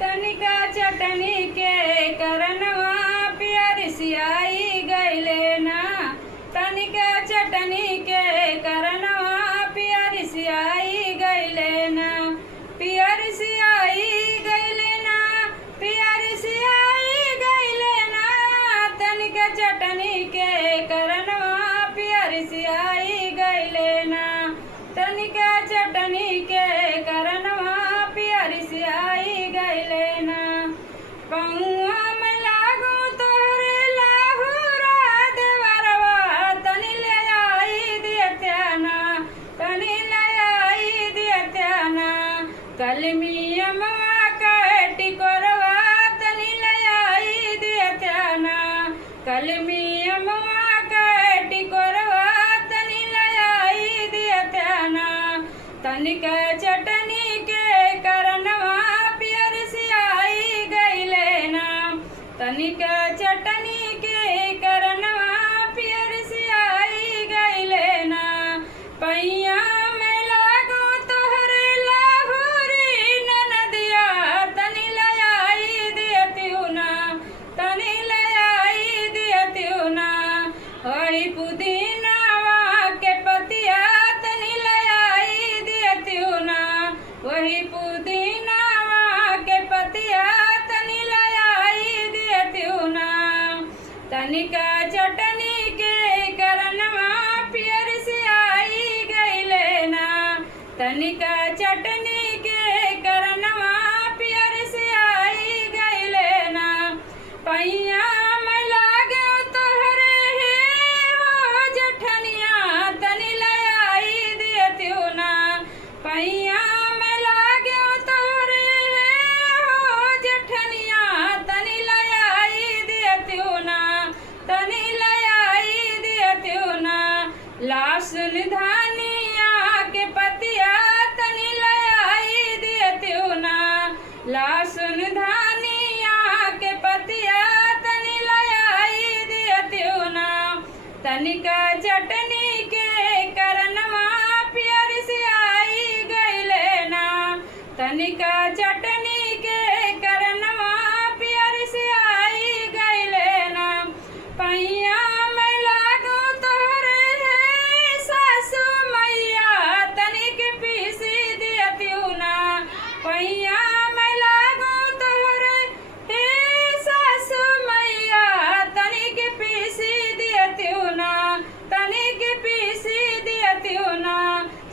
तनिका चटनी के करनवा पियर सियाई गईले ना। तनिका चटनी के करनवा पियर सियाई गईले ना। पियर सियाई गईले ना, पियर सियाई गईले ना। तनिका चटनी के करनवा पियर सियाई गईले ना। तनिका चटनी के करनवा पियर सियाई गईले ना। पौआ में लागू तोहरे लाहुरा देवरवा तनि ले आई दियत्याना, तनि ले आई दियत्याना। कलमियमवा कटी कोरवा तनि ले आई दियत्याना। कलमियमवा कटी कोरवा तनि ले आई दियत्याना। तनिका चटनी के करनवा पियर सियाई गईले ना। तनिका चटनी के करनवा पियर सियाई गईले ना। पैया में लागू तोहरे लाहुरी ननदिया तनि ले आई दियतियु ना, तनि ले आई दियतियु ना। हरी पुदीनावा के पतिया तनि ले आई दियतियु ना। वही पुदीनावा के पतिया तनि ले आई दियतियु ना। तनिका चटनी के करनवा पियर सियाई गईले ना। तनिका चटनी के करनवा पियर सियाई गईले ना। पैया में लागू तोहरे हो जठनिया तनि ले आई दियतियु ना। पैया में लागू तोहरे हो जठनिया तनि ले आई दियतियु ना, तनि ले आई दियतियु ना। लहसुन धनिया के पतिया तनि ले आई दियतियु ना। लहसुन धनिया के पतिया तनि ले आई दियतियु ना। तनिका चटनी के करनवा पियर सियाई गईले ना। तनिका चटनी के करनवा पियर सियाई गईले ना। पैया में लागू तोहरे सासू मैया तनिक पीसी दियतियु ना। पैया में लागू तोहरे सासू मैया तनिक पीसी दियतियु ना, तनिक पीसी दियतियु ना।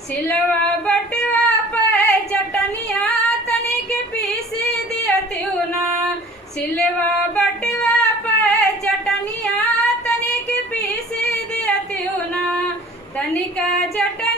सिलवा बटवा पे चटनिया तनिक पीसी दियतियु ना। सिलवा बटवा पे चटनिया तनिक पीसी दियतियु ना। तनिका चटनी